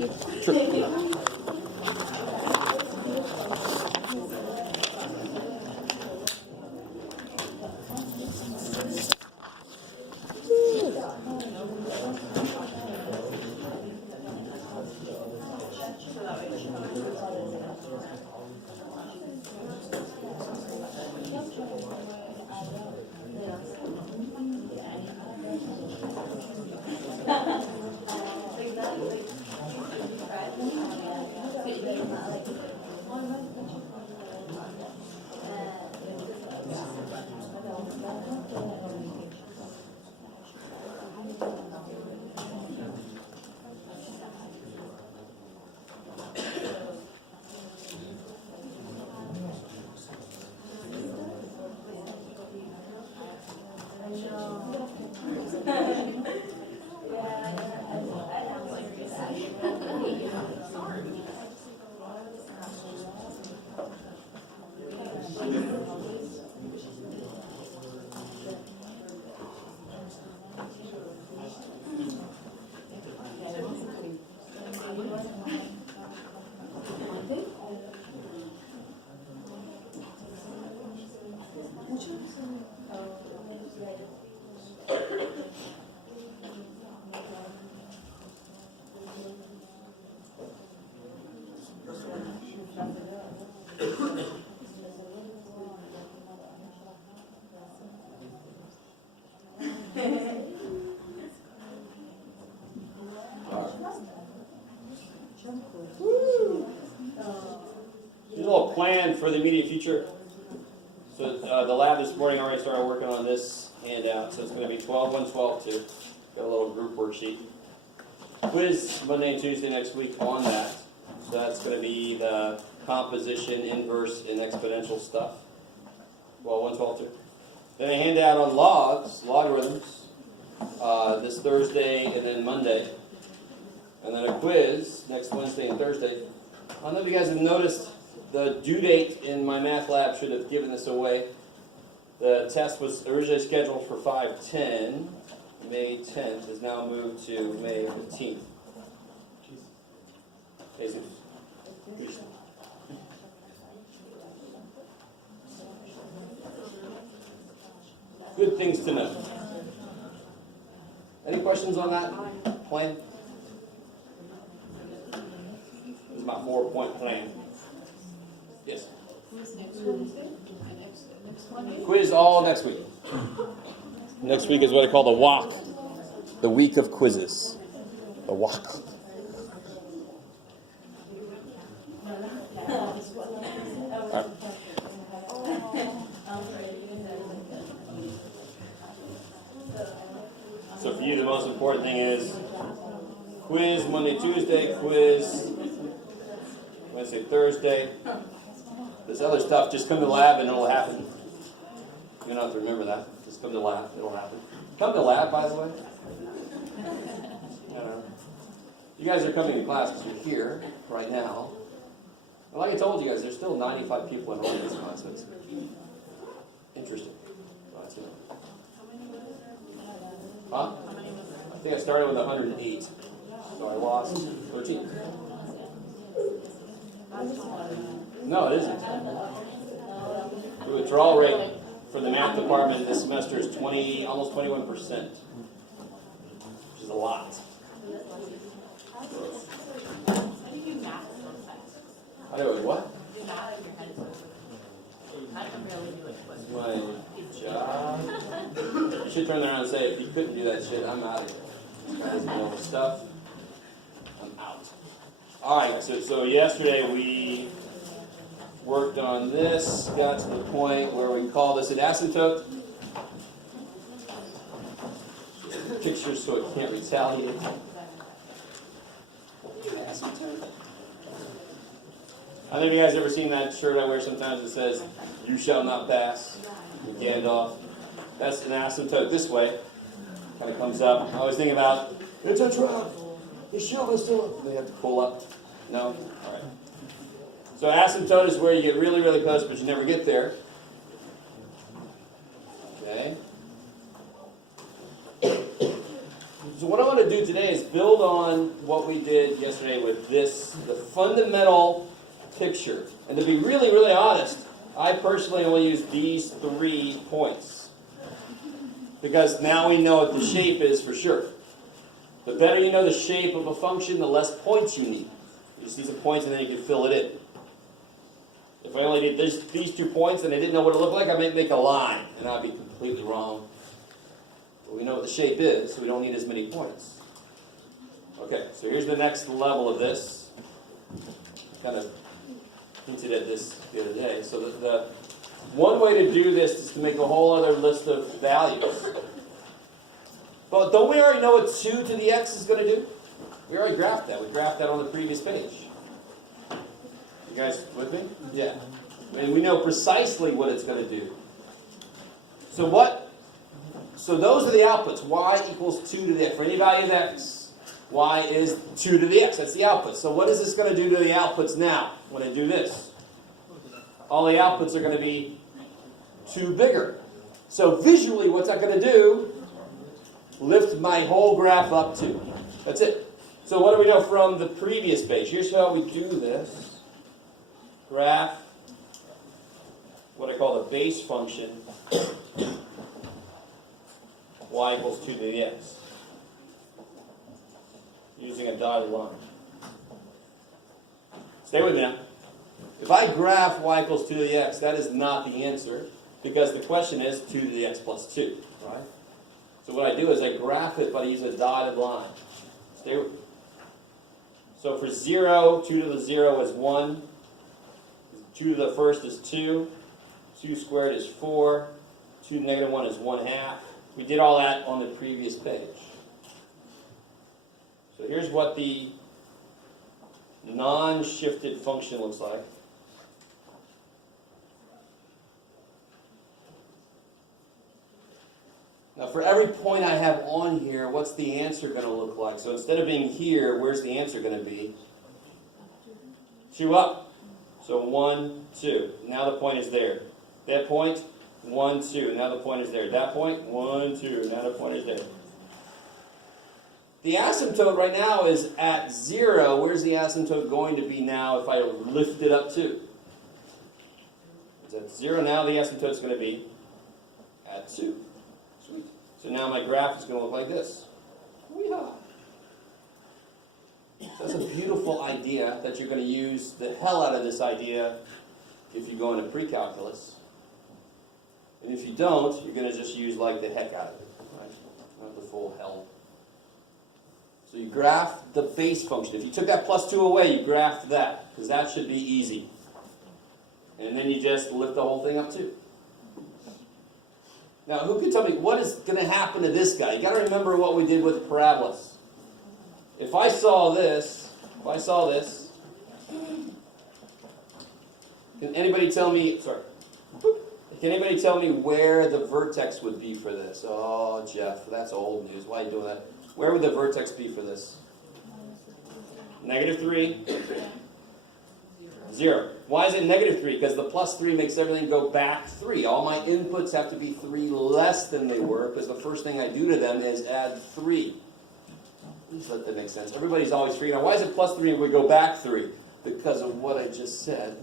you. Sure. Here's a little plan for the immediate future. So the lab this morning already started working on this handout. So it's going to be 12-1, 12-2. Got a little group worksheet. Quiz Monday and Tuesday next week on that. So that's going to be the composition, inverse, and exponential stuff. 12-1, 12-2. Then a handout on logarithms, this Thursday and then Monday. And then a quiz next Wednesday and Thursday. I don't know if you guys have noticed, the due date in my math lab should have given this away. The test was originally scheduled for 5/10. May 10th is now moved to May 15th. Jesus. Good things to know. Any questions on that plan? It's my 4-point plan. Yes? Quiz all next week. Next week is what I call the walk. The week of quizzes. The walk. All right. So for you, the most important thing is quiz Monday, Tuesday, quiz Wednesday, Thursday. This other stuff, just come to lab and it'll happen. You don't have to remember that. Just come to lab, it'll happen. Come to lab, by the way. You guys are coming to class because you're here right now. And like I told you guys, there's still 95 people enrolled in this class. So it's interesting. Huh? I think I started with 108. So I lost 13. No, it isn't. The withdrawal rate for the math department this semester is almost 21%, which is a lot. I do what? It's my job. You should turn around and say, if you couldn't do that shit, I'm out of here. Crazy little stuff. I'm out. All right, so yesterday we worked on this, got to the point where we call this an asymptote. Pictures so it can't retaliate. Asymptote. I don't know if you guys ever seen that shirt I wear sometimes that says, "You shall not pass," Gandalf. That's an asymptote this way. Kind of comes up. I always think about, it's a trap. The shield is still up. They have to pull up. No? All right. So asymptote is where you get really, really close, but you never get there. Okay. So what I want to to do today is build on what we did yesterday with this, the fundamental picture. And to be really, really honest, I personally only use these 3 points. Because now we know what the shape is for sure. The better you know the shape of a function, the less points you need. You just need some points and then you can fill it in. If I only did these 2 points and I didn't know what it looked like, I might make a line, and I'd be completely wrong. But we know what the shape is, so we don't need as many points. Okay, so here's the next level of this. Kind of hinted at this the other day. So the one way to do this is to make a whole other list of values. But don't we already know what 2 to the x is going to do? We already graphed that. We graphed that on the previous page. You guys with me? Yeah. I mean, we know precisely what it's going to do. So those are the outputs. Y equals 2 to the x. For any value of x, y is 2 to the x. That's the output. So what is this going to do to the outputs now when I do this? All the outputs are going to be 2 bigger. So visually, what's that going to do? Lift my whole graph up 2. That's it. So what do we know from the previous page? Here's how we do this. Graph what I call the base function, y equals 2 to the x, using a dotted line. Stay with me now. If I graph y equals 2 to the x, that is not the answer, because the question is 2 to the x plus 2, right? So what I do is I graph it, but I use a dotted line. Stay with me. So for 0, 2 to the 0 is 1. 2 to the first is 2. 2 squared is 4. 2 to the negative 1 is 1/2. We did all that on the previous page. So here's what the non-shifted function looks like. Now for every point I have on here, what's the answer going to look like? So instead of being here, where's the answer going to be? 2 up. So 1, 2. Now the point is there. That point, 1, 2. Now the point is there. That point, 1, 2. Now the point is there. The asymptote right now is at 0. Where's the asymptote going to be now if I lift it up 2? It's at 0. Now the asymptote is going to be at 2. Sweet. So now my graph is going to look like this. Wee-haw. That's a beautiful idea that you're going to use the hell out of this idea if you go into pre-calculus. And if you don't, you're going to just use like the heck out of it. Right? Not the full hell. So you graph the base function. If you took that plus 2 away, you graphed that, because that should be easy. And then you just lift the whole thing up too. Now, who can tell me what is going to happen to this guy? You got to remember what we did with parabolas. If I saw this, can anybody tell me, can anybody tell me where the vertex would be for this? Oh, Jeff, that's old news. Why are you doing that? Where would the vertex be for this? -3, 0. Why is it -3? Because the plus 3 makes everything go back 3. All my inputs have to be 3 less than they were, because the first thing I do to them is add 3. Please let that make sense. Everybody's always freaking out. Why is it plus 3 and we go back 3? Because of what I just said.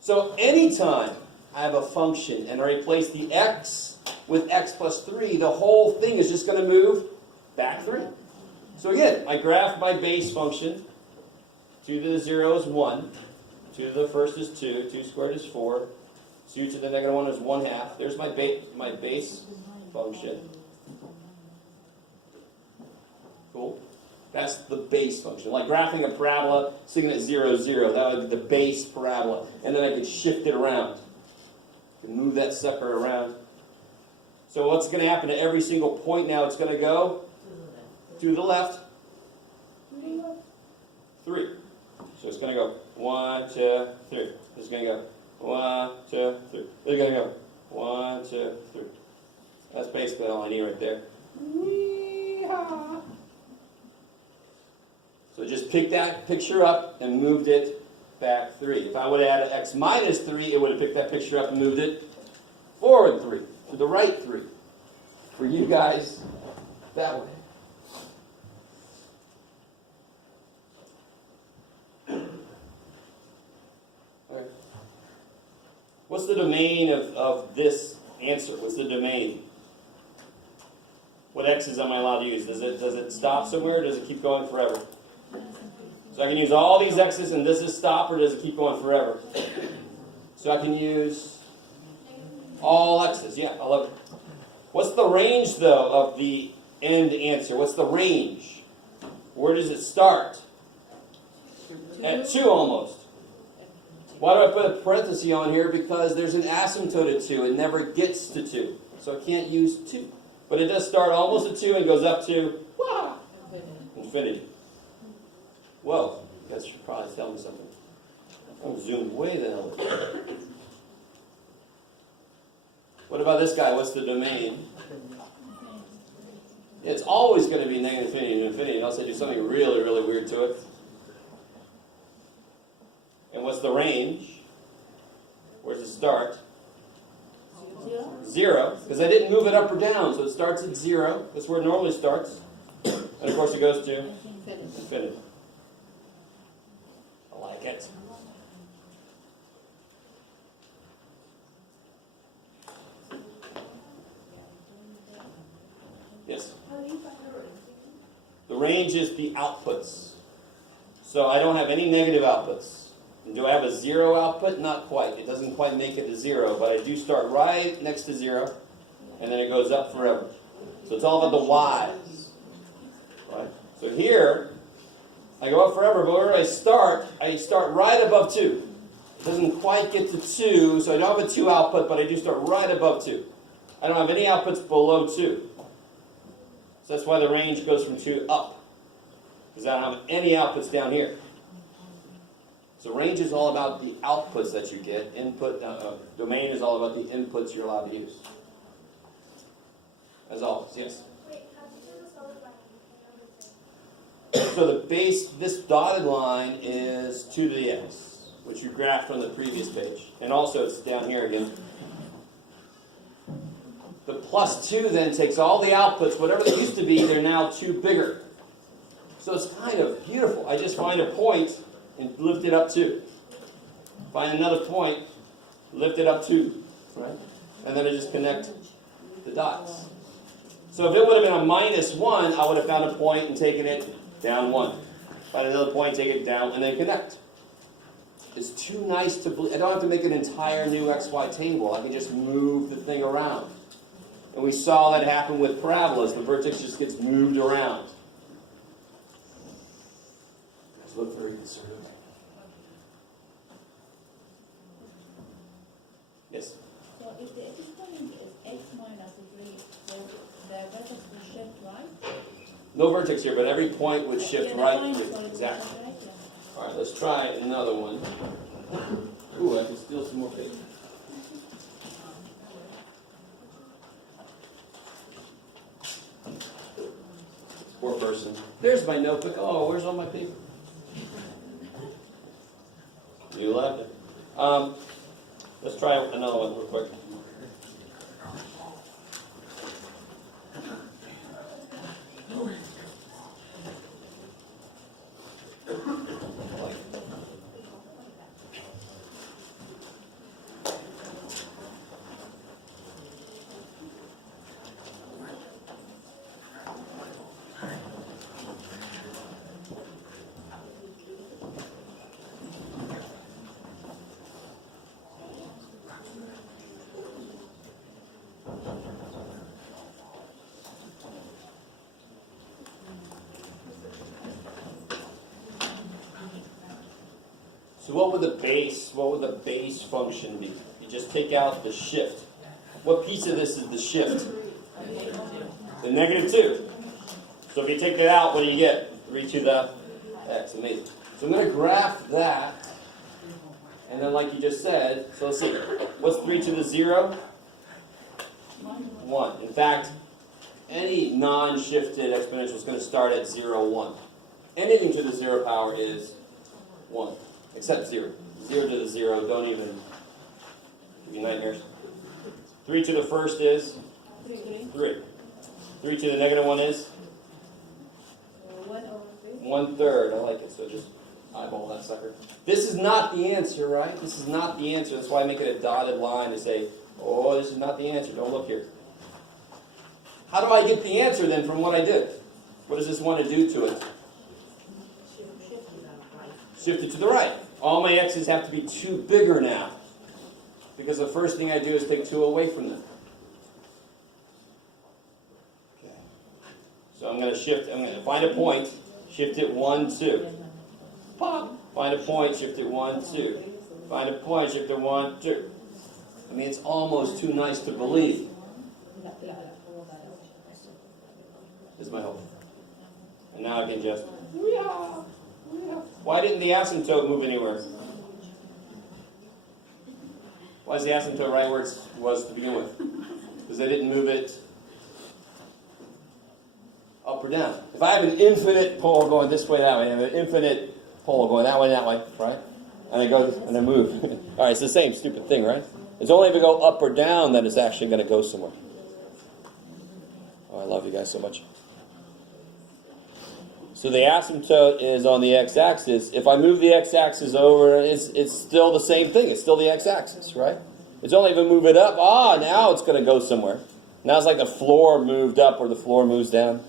So anytime I have a function and I replace the x with x plus 3, the whole thing is just going to move back 3. So again, I graph my base function. 2 to the 0 is 1. 2 to the first is 2. 2 squared is 4. 2 to the negative 1 is 1/2. There's my base function. Cool. That's the base function. Like graphing a parabola, sitting at 0, 0. That would be the base parabola. And then I can shift it around. I can move that sucker around. So what's going to happen to every single point now? It's going to go to the left. 3. So it's going to go 1, 2, 3. It's going to go 1, 2, 3. It's going to go 1, 2, 3. That's basically all I need right there. Wee-haw. So just picked that picture up and moved it back 3. If I would have added x minus 3, it would have picked that picture up and moved it forward 3, to the right 3. For you guys, that way. What's the domain of this answer? What's the domain? What x's am I allowed to use? Does it stop somewhere, or does it keep going forever? So I can use all these x's, and does this stop, or does it keep going forever? So I can use all x's. Yeah, I love it. What's the range, though, of the end answer? What's the range? Where does it start? At 2 almost. Why do I put a parenthesis on here? Because there's an asymptote at 2. It never gets to 2. So I can't use 2. But it does start almost at 2 and goes up to infinity. Whoa, you guys should probably tell me something. I'm zoomed way the hell. What about this guy? What's the domain? It's always going to be negative infinity to infinity, unless I do something really, really weird to it. And what's the range? Where's it start? 0, because I didn't move it up or down, so it starts at 0. That's where it normally starts. And of course it goes to infinity. I like it. Yes? The range is the outputs. So I don't have any negative outputs. Do I have a 0 output? Not quite. It doesn't quite make it to 0, but I do start right next to 0, and then it goes up forever. So it's all about the y's. Right? So here, I go up forever, but where do I start? I start right above 2. It doesn't quite get to 2, so I don't have a 2 output, but I do start right above 2. I don't have any outputs below 2. So that's why the range goes from 2 up, because I don't have any outputs down here. So range is all about the outputs that you get. Domain is all about the inputs you're allowed to use. As always, yes? Wait, how did you do the solid line? So the base, this dotted line is 2 to the x, which you graphed on the previous page. And also it's down here again. The plus 2 then takes all the outputs, whatever they used to be, they're now 2 bigger. So it's kind of beautiful. I just find a point and lift it up 2. Find another point, lift it up 2. Right? And then I just connect the dots. So if it would have been a -1, I would have found a point and taken it down 1. Find another point, take it down, and then connect. It's too nice to believe. I don't have to make an entire new XY table. I can just move the thing around. And we saw that happen with parabolas. The vertex just gets moved around. Let's look very conservative. Yes? So if the exponent is x minus 3, the vertex will shift right? No vertex here, but every point would shift Yeah, right. the point Exactly. right, yeah. All right, let's try another one. Ooh, I can steal some more paper. Poor person. There's my notebook. Oh, where's all my paper? You left it. Let's try another one real quick. So what would the base function be? You just take out the shift. What piece of this is the shift? The -2. So if you take that out, what do you get? 3 to the x. Amazing. So I'm going to graph that. And then like you just said, so let's see. What's 3 to the 0? 1. In fact, any non-shifted exponential is going to start at 0, 1. Anything to the 0 power is 1. Except 0. 0 to the 0, don't even give you nightmares. 3 to the first is 3. 3 to the -1 is 1 over 3. 1/3. I like it. So just Eyeball that sucker. This is not the answer, right? This is not the answer. That's why I make it a dotted line to say, oh, this is not the answer. Don't look here. How do I get the answer then from what I did? What does this want to do to it? Shift it to the right. All my x's have to be 2 bigger now. Because the first thing I do is take 2 away from them. Okay. So I'm going to find a point, shift it 1, 2. Pop. Find a point, shift it 1, 2. Find a point, shift it 1, 2. I mean, it's almost too nice to believe. This is my hope. And now I can just, why didn't the asymptote move anywhere? Why is the asymptote right where it was to begin with? Because I didn't move it up or down. If I have an infinite pole going this way, that way, I have an infinite pole going that way, right? And I go and I move. All right, it's the same stupid thing, right? It's only if I go up or down that it's actually going to go somewhere. Oh, I love you guys so much. So the asymptote is on the x-axis. If I move the x-axis over, it's still the same thing. It's still the x-axis, right? It's only if I move it up, now it's going to go somewhere. Now it's like the floor moved up or the floor moves down.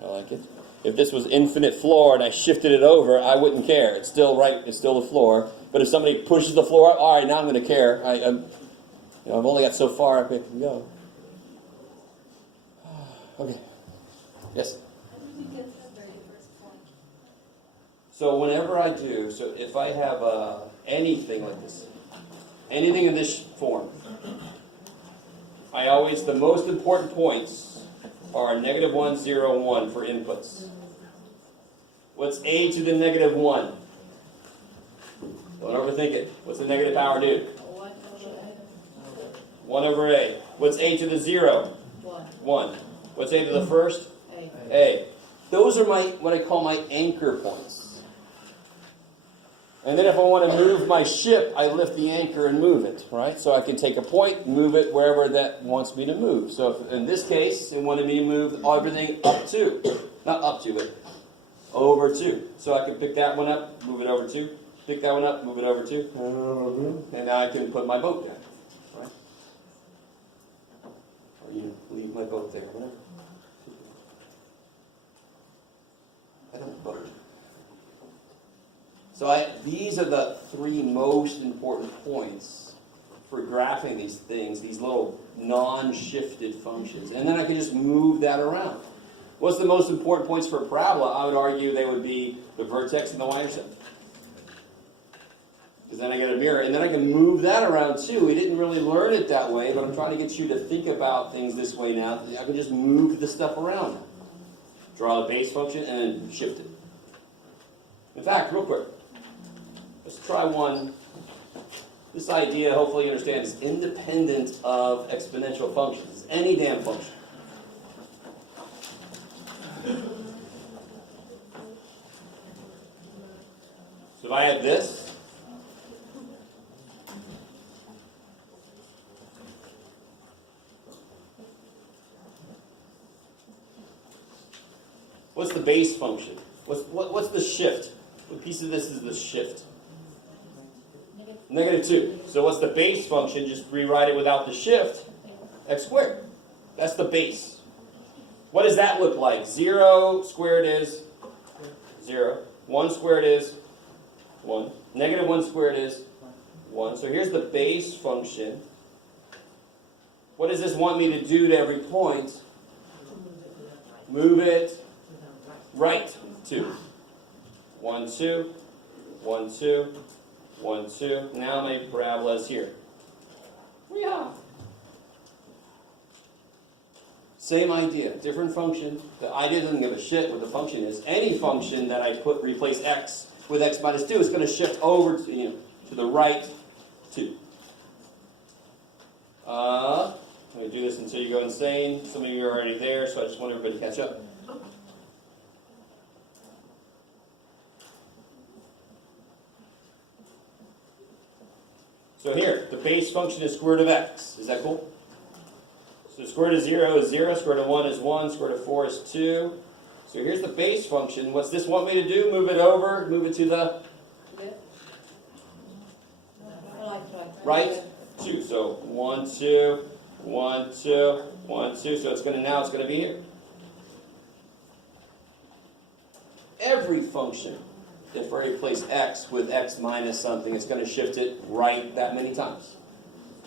I like it. If this was infinite floor and I shifted it over, I wouldn't care. It's still right. It's still the floor. But if somebody pushes the floor up, all right, now I'm going to care. I've only got so far up it can go. Okay. Yes? So whenever I do, so if I have anything like this, anything in this form, the most important points are -1, 0, 1 for inputs. What's a to the -1? Don't overthink it. What's the negative power do? 1 over a. What's a to the 0? 1. What's a to the first? A. Those are what I call my anchor points. And then if I want to move my ship, I lift the anchor and move it, right? So I can take a point, move it wherever that wants me to move. So if, in this case, it wanted me to move everything up 2. Not up 2, but over 2. So I can pick that one up, move it over 2. Pick that one up, move it over 2. And now I can put my boat down, right? Or leave my boat there, whatever. I don't boat. So these are the 3 most important points for graphing these things, these little non-shifted functions. And then I can just move that around. What's the most important points for a parabola? I would argue they would be the vertex and the y-intercept. Because then I get a mirror, and then I can move that around too. We didn't really learn it that way, but I'm trying to get you to think about things this way now. I can just move the stuff around. Draw the base function and then shift it. In fact, real quick, let's try one. This idea, hopefully you understand, is independent of exponential functions. It's any damn function. So if I have this, what's the base function? What's the shift? What piece of this is the shift? -2. So what's the base function? Just rewrite it without the shift. X squared. That's the base. What does that look like? 0 squared is 0. 1 squared is 1. -1 squared is 1. So here's the base function. What does this want me to do to every point? Move it right 2. 1, 2, 1, 2, 1, 2. Now my parabola is here. Same idea, different function. The idea doesn't give a shit what the function is. Any function that I replace x with x minus 2 is going to shift over to the right 2. Let me do this until you go insane. Some of you are already there, so I just want everybody to catch up. So here, the base function is square root of x. Is that cool? So square root of 0 is 0, square root of 1 is 1, square root of 4 is 2, So here's the base function. What's this want me to do? Move it over, move it to the right? 2. So 1, 2, 1, 2, 1, 2. So it's going to be here. Every function, if I replace x with x minus something, it's going to shift it right that many times.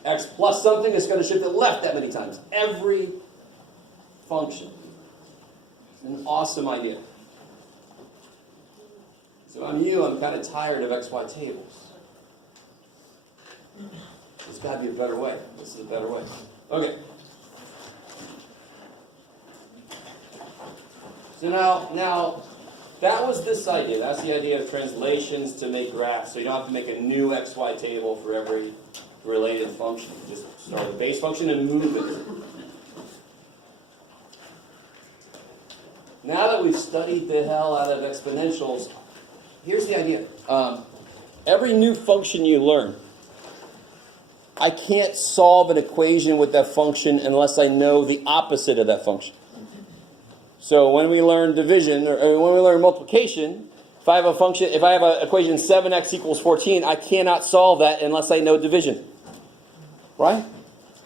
X plus something is going to shift it left that many times. Every function. An awesome idea. So I'm kind of tired of XY tables. There's got to be a better way. This is a better way. Okay. So now that was this idea. That's the idea of translations to make graphs. So you don't have to make a new XY table for every related function. Just start with the base function and move it. Now that we've studied the hell out of exponentials, here's the idea. Every new function you learn, I can't solve an equation with that function unless I know the opposite of that function. So when we learn division, or when we learn multiplication, if I have an equation 7x equals 14, I cannot solve that unless I know division. Right?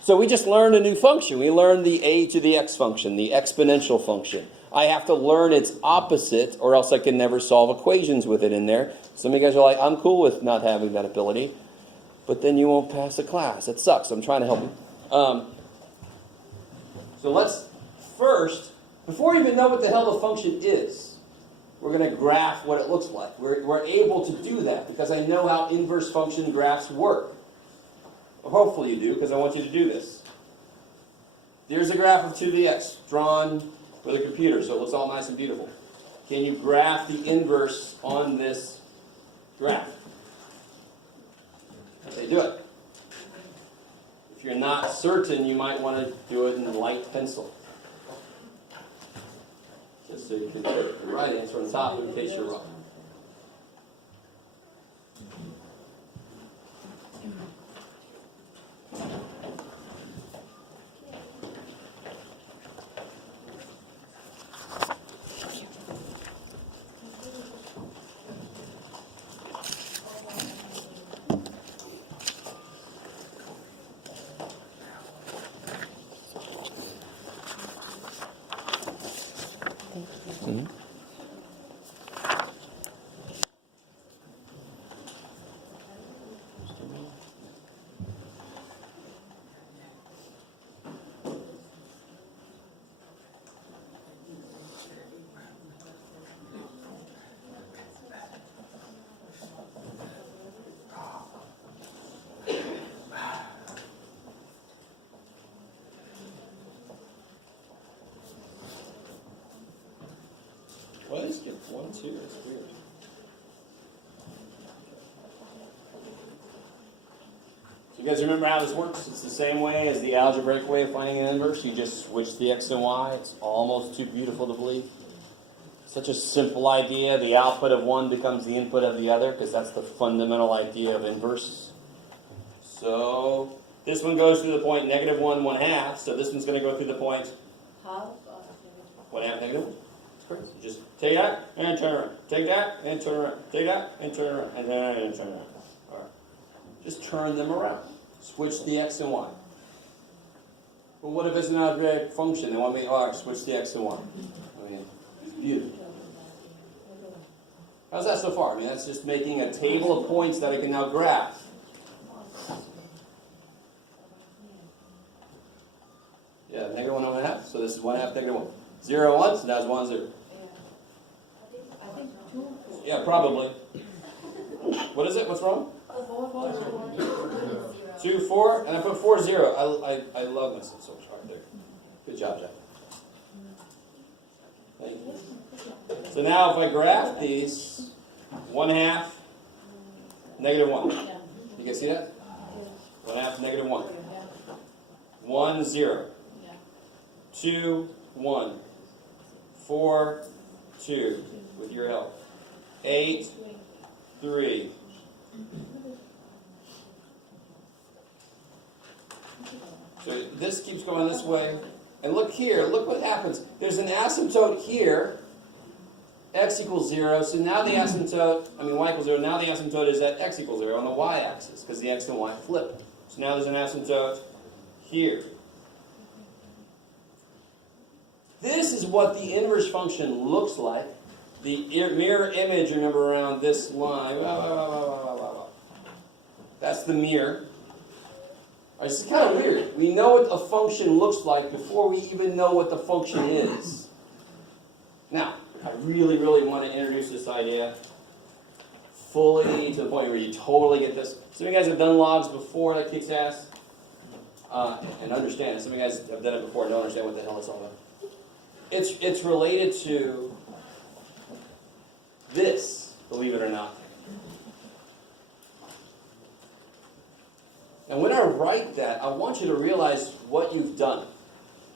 So we just learned a new function. We learned the a to the x function, the exponential function. I have to learn its opposite, or else I can never solve equations with it in there. Some of you guys are like, I'm cool with not having that ability, but then you won't pass the class. It sucks. I'm trying to help you. So let's first, before we even know what the hell the function is, we're going to graph what it looks like. We're able to do that because I know how inverse function graphs work. Well, hopefully you do, because I want you to do this. Here's a graph of 2 to the x, drawn with a computer, so it looks all nice and beautiful. Can you graph the inverse on this graph? Okay, do it. If you're not certain, you might want to do it in a light pencil. Just so you can put the right answer on top in case you're wrong. Why did I skip 1, 2? That's weird. So you guys remember how this works? It's the same way as the algebraic way of finding an inverse. You just switch the x and y. It's almost too beautiful to believe. Such a simple idea. The output of one becomes the input of the other, because that's the fundamental idea of inverse. So this one goes through the point -1, 1/2. So this one's going to go through the point Half. 1/2, -1. You just take that and turn around. Take that and turn around. Take that and turn around. And then turn around. All right. Just turn them around. Switch the x and y. Well, what if it's an algebraic function? They want me to switch the x and y. I mean, it's beautiful. How's that so far? I mean, that's just making a table of points that I can now graph. Yeah, -1, 1/2. So this is 1/2, -1. 0, 1. So now it's 1, 0. I think 2. Yeah, probably. What is it? What's wrong? 2, 4, and I put 4, 0. I love myself so much right there. Good job, Jack. Thank you. So now if I graph these, 1/2, -1. You guys see that? 1/2, -1. 1, 0. 2, 1. 4, 2. With your help. 8, 3. So this keeps going this way. And look here, look what happens. There's an asymptote here, x equals 0. So now the asymptote, y equals 0. Now the asymptote is at x equals 0 on the y-axis because the x and y flip. So now there's an asymptote here. This is what the inverse function looks like. The mirror image, remember, around this line. That's the mirror. All right, this is kind of weird. We know what a function looks like before we even know what the function is. Now, I really, really want to introduce this idea fully to the point where you totally get this. Some of you guys have done logs before, that kicks ass, and understand it. Some of you guys have done it before and don't understand what the hell it's all about. It's related to this, believe it or not. And when I write that, I want you to realize what you've done.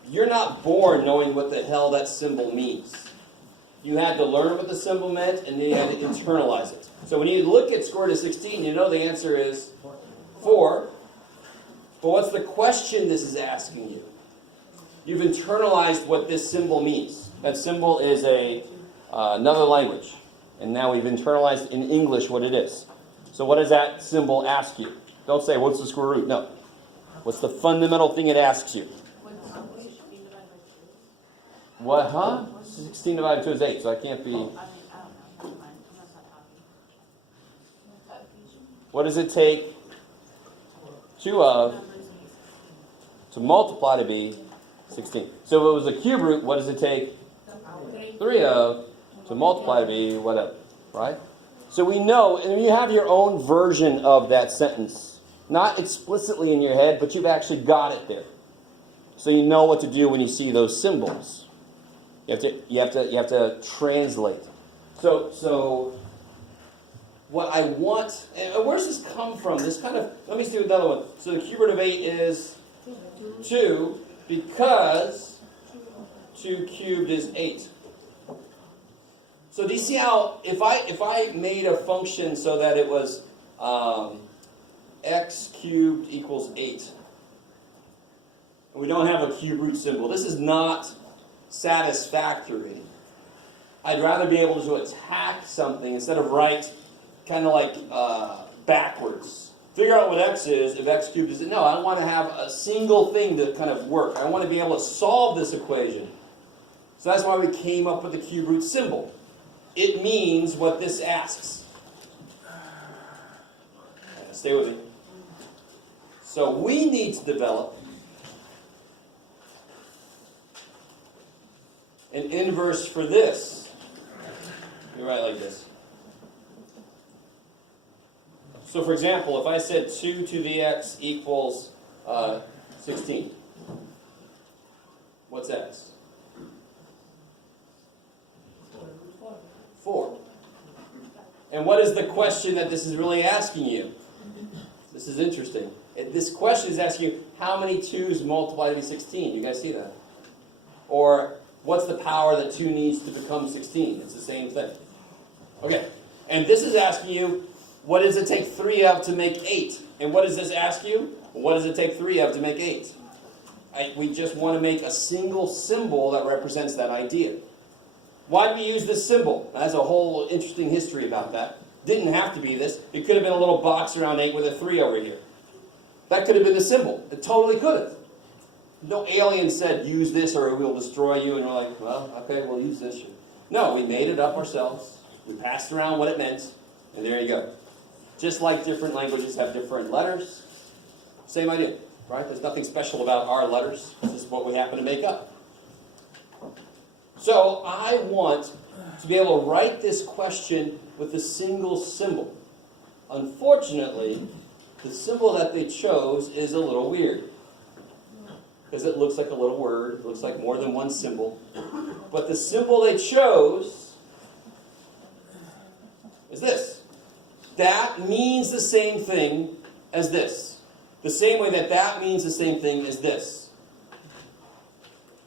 You're not born knowing what the hell that symbol means. You had to learn what the symbol meant, and then you had to internalize it. So when you look at square root of 16, you know the answer is 4. But what's the question this is asking you? You've internalized what this symbol means. That symbol is another language. And now we've internalized in English what it is. So what does that symbol ask you? Don't say, what's the square root? No. What's the fundamental thing it asks you? What, huh? 16 divided by 2 is 8, so I can't be... What does it take 2 of to multiply to be 16? So if it was a cube root, what does it take 3 of to multiply to be whatever, right? So we know, and you have your own version of that sentence. Not explicitly in your head, but you've actually got it there. So you know what to do when you see those symbols. You have to translate. So what I want, and where does this come from? This kind of, let me see another one. So the cube root of 8 is 2 because 2 cubed is 8. So do you see how, if I made a function so that it was x cubed equals 8, and we don't have a cube root symbol, this is not satisfactory. I'd rather be able to attack something instead of write kind of like backwards. Figure out what x is if x cubed is... No, I want to have a single thing to kind of work. I want to be able to solve this equation. So that's why we came up with the cube root symbol. It means what this asks. Stay with me. So we need to develop an inverse for this. You write like this. So for example, if I said 2 to the x equals 16, what's x? 4. And what is the question that this is really asking you? This is interesting. This question is asking you, how many 2's multiply to be 16? You guys see that? Or, what's the power that 2 needs to become 16? It's the same thing. Okay, and this is asking you, what does it take 3 of to make 8? And what does this ask you? What does it take 3 of to make 8? We just want to make a single symbol that represents that idea. Why do we use this symbol? That's a whole interesting history about that. Didn't have to be this. It could have been a little box around 8 with a 3 over here. That could have been the symbol. It totally could have. No alien said, use this or we'll destroy you. And we're like, well, okay, we'll use this. No, we made it up ourselves. We passed around what it meant. And there you go. Just like different languages have different letters. Same idea, right? There's nothing special about our letters. This is what we happen to make up. So I want to be able to write this question with a single symbol. Unfortunately, the symbol that they chose is a little weird. Because it looks like a little word. It looks like more than one symbol. But the symbol they chose is this. That means the same thing as this. The same way that that means the same thing as this.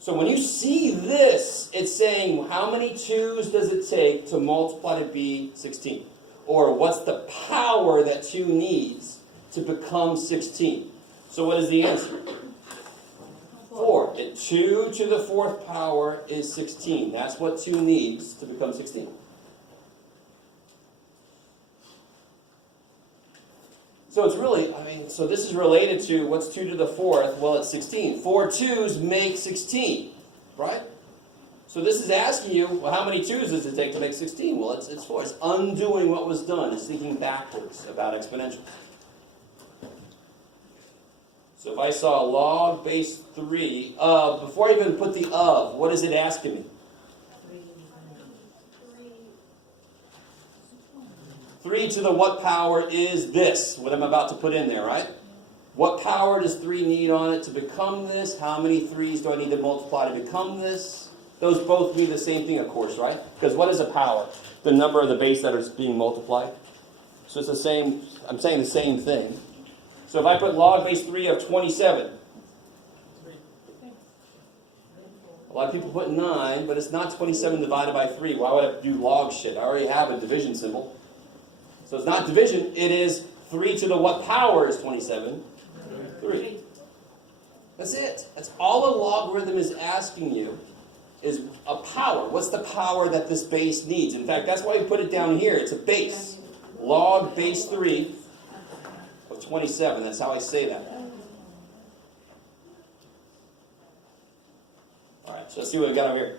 So when you see this, it's saying, how many 2's does it take to multiply to be 16? Or what's the power that 2 needs to become 16? So what is the answer? 4. 2 to the 4th power is 16. That's what 2 needs to become 16. So it's really, so this is related to what's 2 to the 4th? Well, it's 16. 4 2s make 16, right? So this is asking you, well, how many 2s does it take to make 16? Well, it's 4. It's undoing what was done. It's thinking backwards about exponentials. So if I saw log base 3 of, before I even put the of, what is it asking me? 3 to the what power is this? What I'm about to put in there, right? What power does 3 need on it to become this? How many 3s do I need to multiply to become this? Those both mean the same thing, of course, right? Because what is a power? The number of the base that is being multiplied. So it's the same, I'm saying the same thing. So if I put log base 3 of 27, a lot of people put 9, but it's not 27 divided by 3. Why would I do log shit? I already have a division symbol. So it's not division, it is 3 to the what power is 27? 3. That's it. That's all a logarithm is asking you, is a power. What's the power that this base needs? In fact, that's why we put it down here. It's a base. Log base 3 of 27. That's how I say that. Alright, so let's see what we got over here.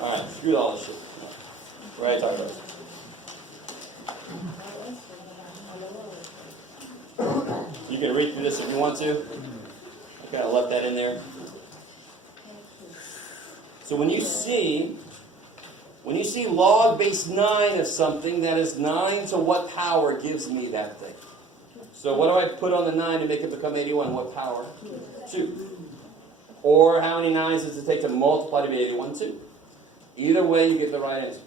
Alright, screw all this shit. What are you talking about? You can read through this if you want to. I kind of left that in there. So when you see log base 9 of something, that is 9 to what power gives me that thing? So what do I put on the 9 to make it become 81? What power? 2. Or how many 9s does it take to multiply to be 81? 2. Either way, you get the right answer.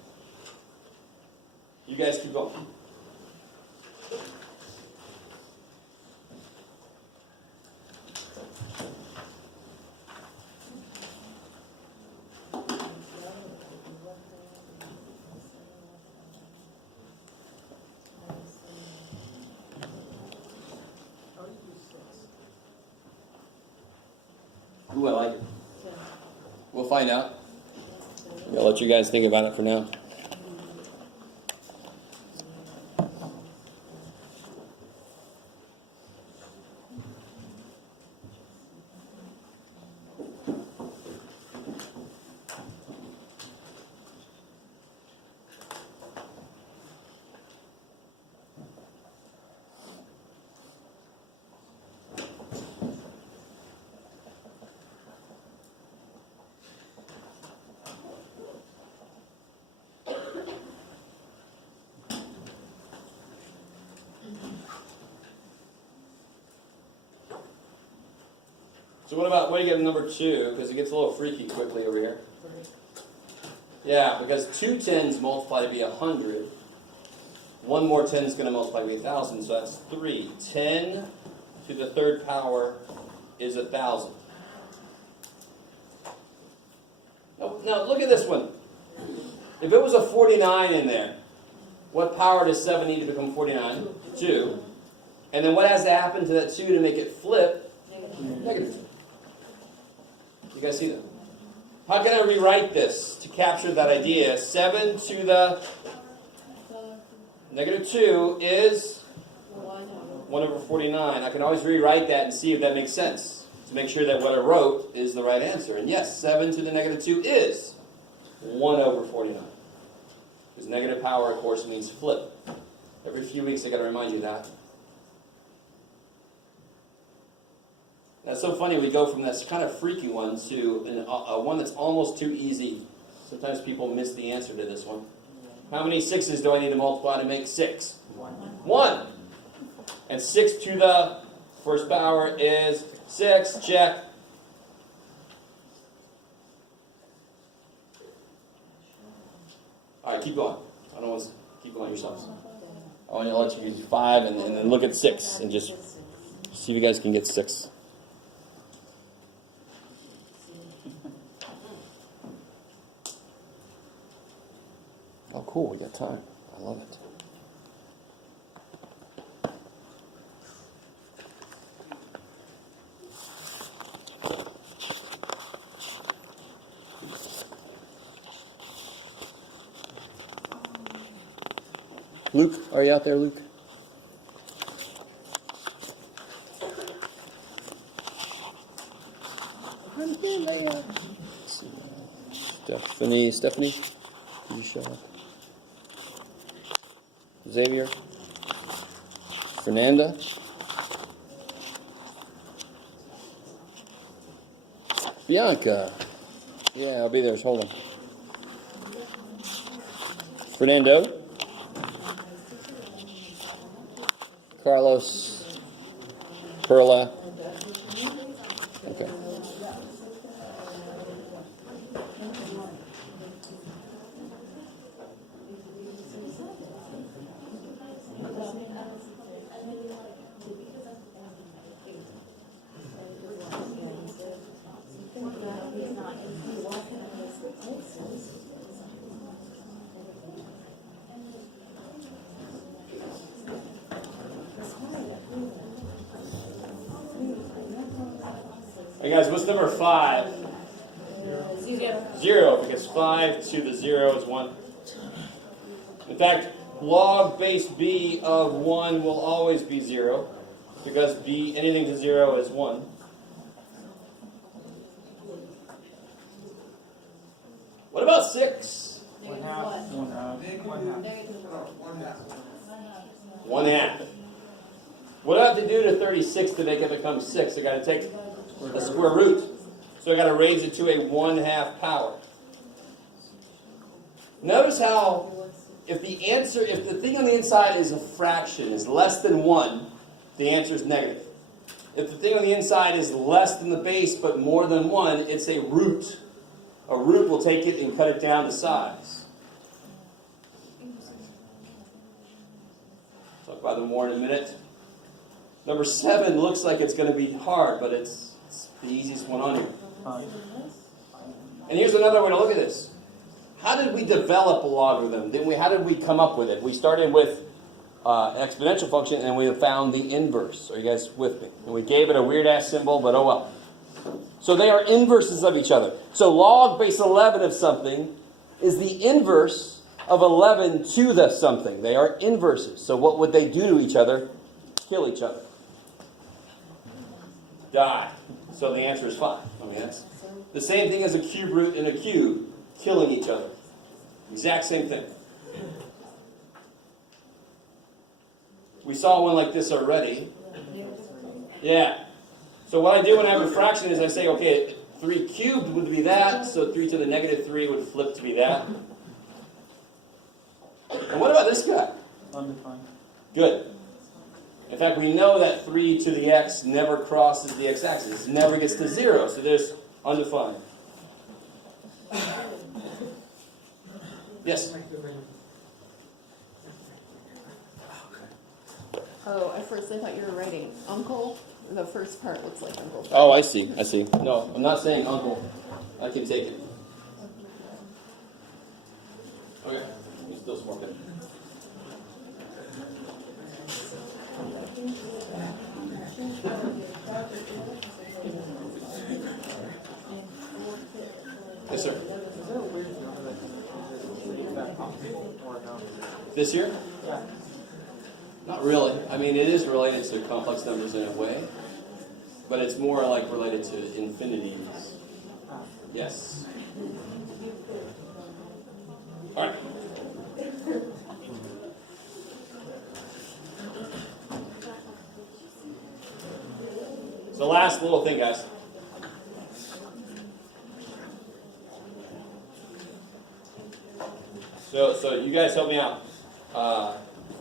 You guys keep going. Ooh, I like it. We'll find out. I'll let you guys think about it for now. So what do you get in number 2? Because it gets a little freaky quickly over here. Yeah, because 2 10s multiply to be 100. One more 10 is going to multiply to be 1,000, so that's 3. 10 to the 3rd power is 1,000. Now look at this one. If it was a 49 in there, what power does 7 need to become 49? 2. And then what has to happen to that 2 to make it flip? Negative 2. You guys see that? How can I rewrite this to capture that idea? 7 to the negative 2 is 1 over 49. I can always rewrite that and see if that makes sense, to make sure that what I wrote is the right answer. And yes, 7 to the negative 2 is 1 over 49. Because negative power, of course, means flip. Every few weeks I got to remind you that. That's so funny, we go from this kind of freaky one to one that's almost too easy. Sometimes people miss the answer to this one. How many 6s do I need to multiply to make 6? 1. And 6 to the 1st power is 6. Check. Alright, keep going. I don't want to keep going yourselves. I want to let you do 5 and then look at 6 and just see if you guys can get 6. Oh, cool, we got time. I love it. Luke, are you out there, Luke? Stephanie, did you show up? Xavier? Fernanda? Bianca? Yeah, I'll be there. Hold on. Fernando? Carlos? Perla? Okay. Hey guys, what's number 5? 0, because 5 to the 0 is 1. In fact, log base b of 1 will always be 0, because b, anything to 0 is 1. What about 6? 1/2. What do I have to do to 36 to make it become 6? I got to take the square root. So I got to raise it to a 1/2 power. Notice how if the thing on the inside is a fraction, is less than 1, the answer is negative. If the thing on the inside is less than the base but more than 1, it's a root. A root will take it and cut it down to size. Talk about them more in a minute. Number 7 looks like it's going to be hard, but it's the easiest one on here. And here's another way to look at this. How did we develop a logarithm? How did we come up with it? We started with an exponential function, and we found the inverse. Are you guys with me? And we gave it a weird-ass symbol, but oh well. So they are inverses of each other. So log base 11 of something is the inverse of 11 to the something. They are inverses. So what would they do to each other? Kill each other. Die. So the answer is 5. I mean, that's the same thing as a cube root and a cube killing each other. Exact same thing. We saw one like this already. Yeah. So what I do when I have a fraction is I say, okay, 3 cubed would be that, so 3 to the negative 3 would flip to be that. And what about this guy? Undefined. Good. In fact, we know that 3 to the x never crosses the x-axis. It never gets to 0, so there's undefined. Yes? Oh, at first I thought you were writing uncle. The first part looks like uncle. Oh, I see. I see. No, I'm not saying uncle. I can take it. Okay. You're still smoking. Yes, sir. Is there a weird number that is that possible or no? This year? Yeah. Not really. I mean, it is related to complex numbers in a way, but it's more like related to infinities. Yes. All right. So last little thing, guys. So you guys help me out.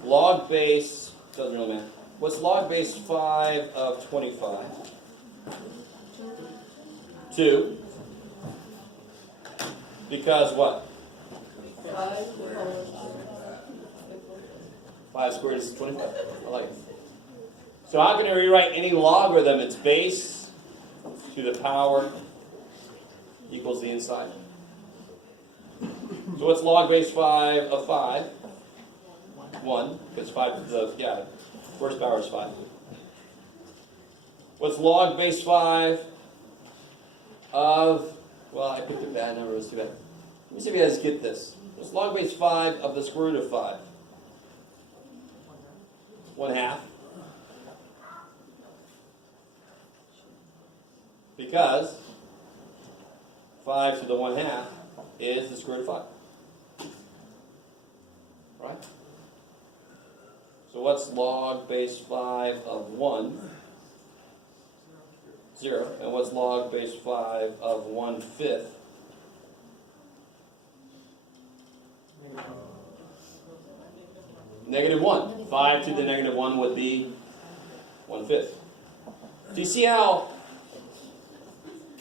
Log base, doesn't really matter. What's log base 5 of 25? 2. Because what? 5 squared is 25. I like it. So how can I rewrite any logarithm? It's base to the power equals the inside. So what's log base 5 of 5? 1, because 5 to the, first power is 5. What's log base 5 of, well, I picked a bad number, it was too bad. Let me see if you guys get this. What's log base 5 of the square root of 5? 1/2. Because 5 to the 1/2 is the square root of 5. Right? So what's log base 5 of 1? 0. And what's log base 5 of 1/5? -1. 5 to the -1 would be 1/5. Do you see how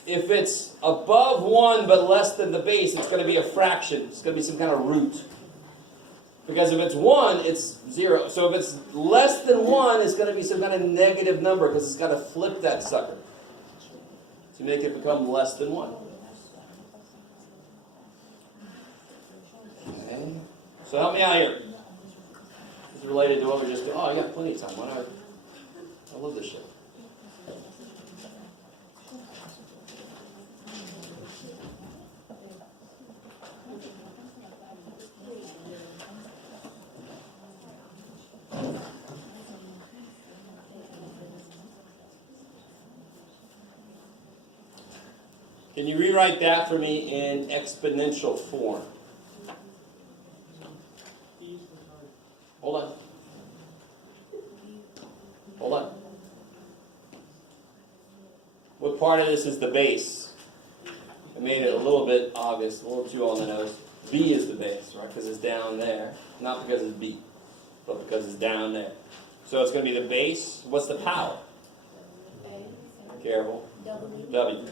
if it's above 1 but less than the base, it's going to be a fraction. It's going to be some kind of root. Because if it's 1, it's 0. So if it's less than 1, it's going to be some kind of negative number because it's got to flip that sucker to make it become less than 1. Okay. So help me out here. This is related to what we just did. Oh, I got plenty of time. Why not? I love this shit. Can you rewrite that for me in exponential form? Hold on. Hold on. What part of this is the base? I made it a little bit obvious, a little too on the nose. B is the base, right? Because it's down there. Not because it's B, but because it's down there. So it's going to be the base. What's the power? Careful. W.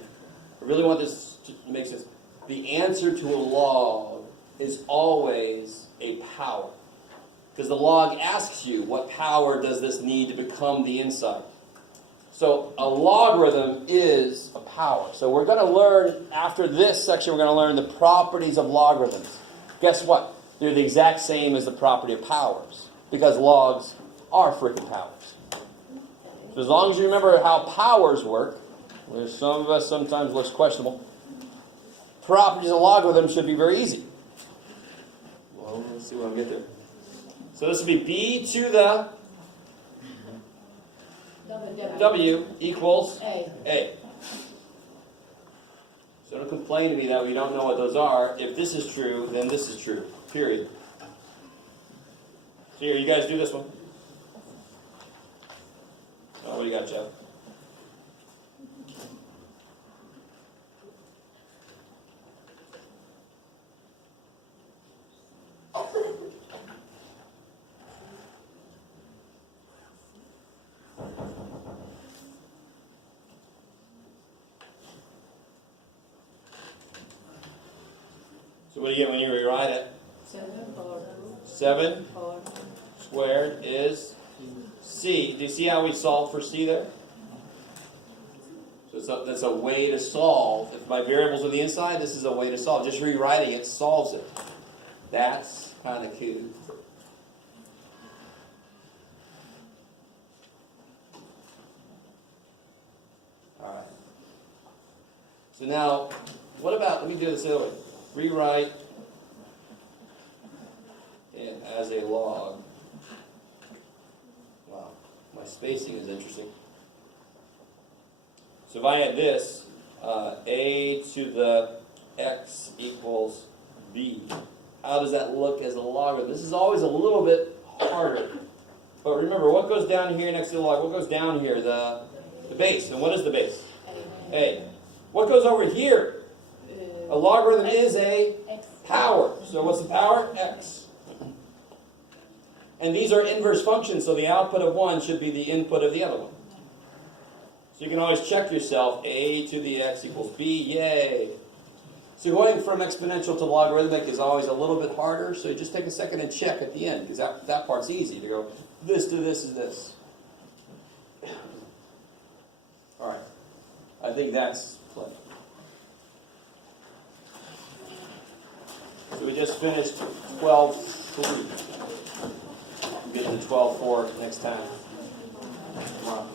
I really want this to make sense. The answer to a log is always a power. Because the log asks you, what power does this need to become the inside? So a logarithm is a power. So we're going to learn, after this section, we're going to learn the properties of logarithms. Guess what? They're the exact same as the property of powers. Because logs are freaking powers. So as long as you remember how powers work, there's some of us sometimes looks questionable, properties of logarithms should be very easy. Well, let's see what I'll get there. So this would be b to the w equals a. So don't complain to me that we don't know what those are. If this is true, then this is true. Period. So here, you guys do this one. Oh, what do you got, Jeff? So what do you get when you rewrite it? 7 squared is c. Do you see how we solve for c there? So that's a way to solve. If my variable's on the inside, this is a way to solve. Just rewriting it solves it. That's kind of cool. All right. So now, what about, let me do this the other way. Rewrite it as a log. Wow, my spacing is interesting. So if I had this, a to the x equals b, how does that look as a logarithm? This is always a little bit harder. But remember, what goes down here next to the log? What goes down here? The base. And what is the base? A. What goes over here? A logarithm is a power. So what's the power? X. And these are inverse functions, so the output of one should be the input of the other one. So you can always check yourself. A to the x equals b. Yay. So going from exponential to logarithmic is always a little bit harder, so you just take a second and check at the end, because that part's easy to go, this to this is this. All right. I think that's plenty. So we just finished 12.3. We'll get to 12.4 next time. Tomorrow.